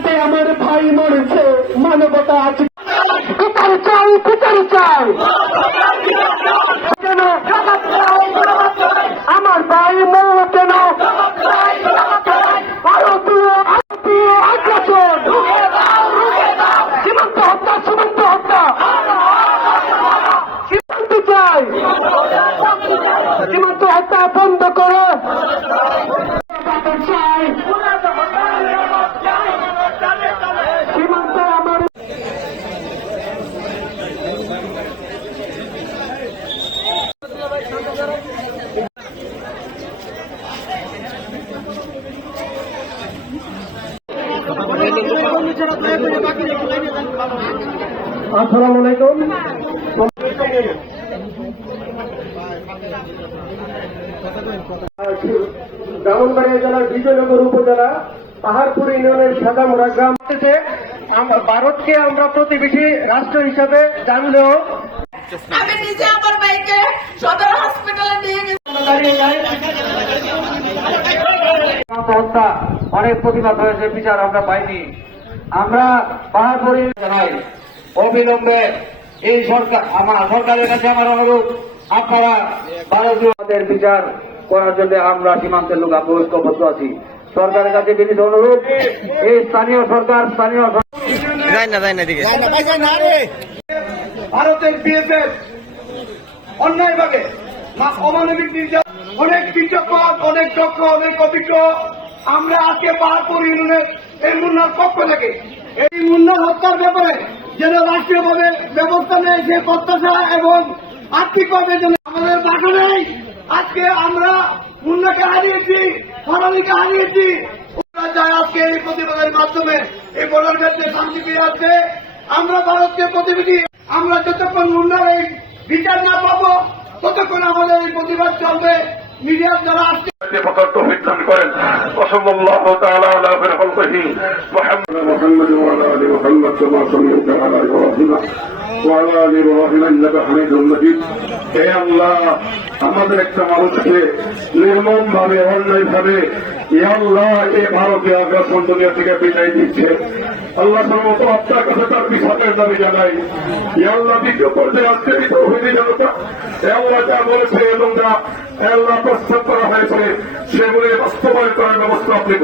সীমান্তে আমার ভাই মরেছে, মানবতা আছে। বিচার চাই, বিচার চাই। কেন আমার ভাই মরল কেন? ভারতীয় আগ্রাসন, সীমান্ত হত্যা, সীমান্ত হত্যা। সীমান্ত চাই, সীমান্ত হত্যা বন্ধ করো। চাই সীমান্ত আমার আসসালামু আলাইকুম। ব্রাহ্মণবাড়িয়া জেলার বিজয়নগর উপজেলা পাহাড়পুর ইউনিয়নের সাদামুড়া গ্রাম থেকে ভারতকে আমরা প্রতিবেশী রাষ্ট্র হিসাবে জানলেও আমি নিজে আমার ভাইকে সদর হসপিটালে নিয়ে গেছি। হত্যা অনেক প্রতিবাদ হয়েছে, বিচার আমরা পাইনি। আমরা পাহাড়পুর জানাই অবিলম্বে এই সরকার, আমার সরকারের কাছে আমার অনুরোধ, আপনারা ভারতীয়দের বিচার করার জন্য আমরা সীমান্তের লোক ঐক্যবদ্ধ আছি। সরকারের কাছে বিনীত অনুরোধ, এই স্থানীয় সরকার, ভারতের বিএসএফ অন্যায়ভাবে অমানবিক নির্যাতন, অনেক বিচক্ষণ, অনেক দক্ষ, অনেক অভিজ্ঞ। আমরা আজকে পাহাড়পুর ইউনিয়নের এই মুন্নার পক্ষ থেকে এই মুন্নার হত্যার ব্যাপারে যেন রাষ্ট্রীয়ভাবে ব্যবস্থা নেয় সে প্রত্যাশা এবং আর্থিকভাবে যেন আমাদের বাধা নেই। আজকে আমরা মুন্নাকে হারিয়েছি, ফরালিকে হারিয়েছি। চাই আজকে এই প্রতিবাদের মাধ্যমে এই বর্ডার ক্ষেত্রে শান্তি ফিরে আসবে। আমরা ভারতকে প্রতিবেশী, আমরা যতক্ষণ মুন্নার এই বিচার না পাবো ততক্ষণ আমাদের এই প্রতিবাদ চলবে। মিডিয়ার যারা আসছে তৌফিক দান করেন। ওয়াসাল্লাল্লাহু তাআলা আলা খালকিহি মুহাম্মদ ওয়া আলা আলি মুহাম্মদ কামা সাল্লাইতা আলা ইব্রাহিম ওয়া আলা আলি ইব্রাহিম ইন্নাকা হামিদুম মাজিদ। হে আল্লাহ, আমাদের একটা মানুষকে নির্মম ভাবে, অন্যায় ভাবে আল্লাহ এই ভারতীয় আগ্রাসন দুনিয়া থেকে বিদায় দিচ্ছে। আল্লাহ সর্বত আপনার কাছে তার বিচারের দাবি জানাই। আল্লাহ দ্বিতীয় পর্যায়ে আসছে তৌহিদি জনতা আল্লাহ যা বলেছে এবং যা আল্লাহ প্রস্তাব করা হয়েছে সেগুলি বাস্তবায়ন করার ব্যবস্থা আপনি